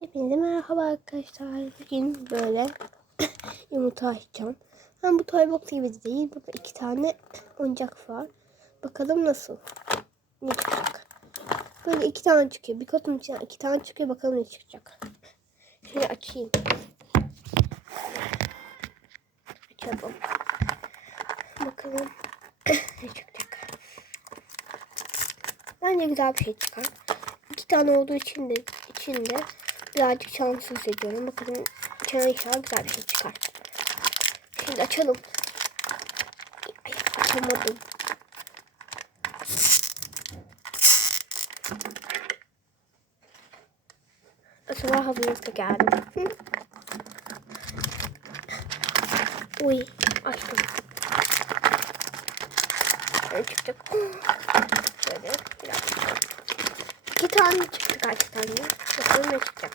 Hepinize merhaba arkadaşlar. Bugün böyle yumurta açacağım. Hem bu toy box gibi değil. Burada iki tane oyuncak var. Bakalım nasıl. Ne çıkacak. Böyle iki tane çıkıyor. Bir kutunun içinden iki tane çıkıyor. Bakalım ne çıkacak. Şöyle açayım. Açalım. Bakalım ne çıkacak. Bence güzel bir şey çıkar. İki tane olduğu için de içinde birazcık şanssız hissediyorum. Bakalım içine inşallah güzel bir şey çıkar. Şimdi açalım. Ay, açamadım. Sabah hazırlıkta geldim. Uy açtım. Şöyle çıkacak. Şöyle biraz. İki tane çıktı kaç tane. Bakalım ne çıkacak.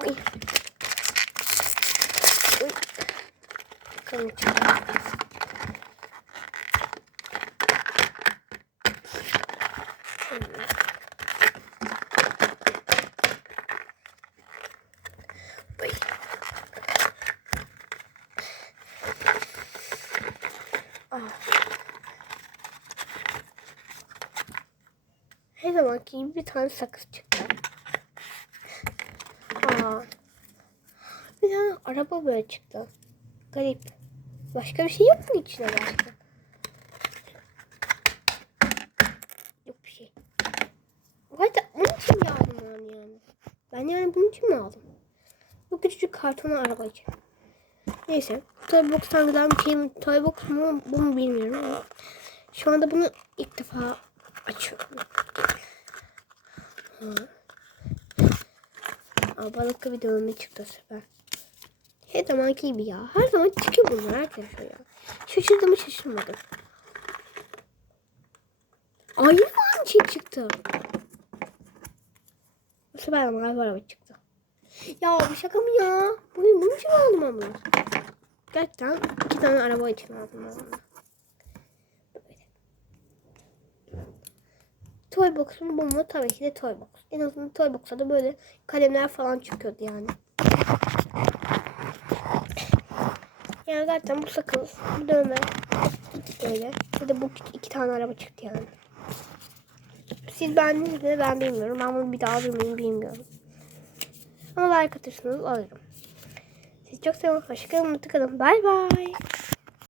Uy. Uy. Bakalım ne çıkacak. Şöyle. Uy. Ah. Her zamanki gibi bir tane sakız çıktı. Aa. Bir tane araba böyle çıktı. Garip. Başka bir şey yok mu içine başka? Yok bir şey. Vay da için mi aldım ben yani? Ben yani bunun için mi aldım? Bu küçücük kartonu araba için. Neyse. Toybox'tan güzel bir şey mi? Toybox mu? Bu mu bilmiyorum ama. Şu anda bunu ilk defa açıyorum. Aa, balıklı bir dövme çıktı süper. Her zamanki gibi ya. Her zaman çıkıyor bunlar arkadaşlar ya. Şaşırdım şaşırmadım. Aynı şey çıktı. Bu sefer mavi araba çıktı. Ya bu şaka mı ya? Bugün bunun için aldım ama? Gerçekten iki tane araba için aldım ben bunu. Böyle. Toy box'un bu? Tabii ki de toy box. En azından toy box'a da böyle kalemler falan çıkıyordu yani. Yani zaten bu sakız, bu dövme böyle. Bir de bu iki tane araba çıktı yani. Siz beğendiniz mi ben bilmiyorum. Ben bunu bir daha alır bilmiyorum. Ama like atırsanız alırım. Sizi çok seviyorum. Hoşçakalın. Mutlu kalın. Bay bay.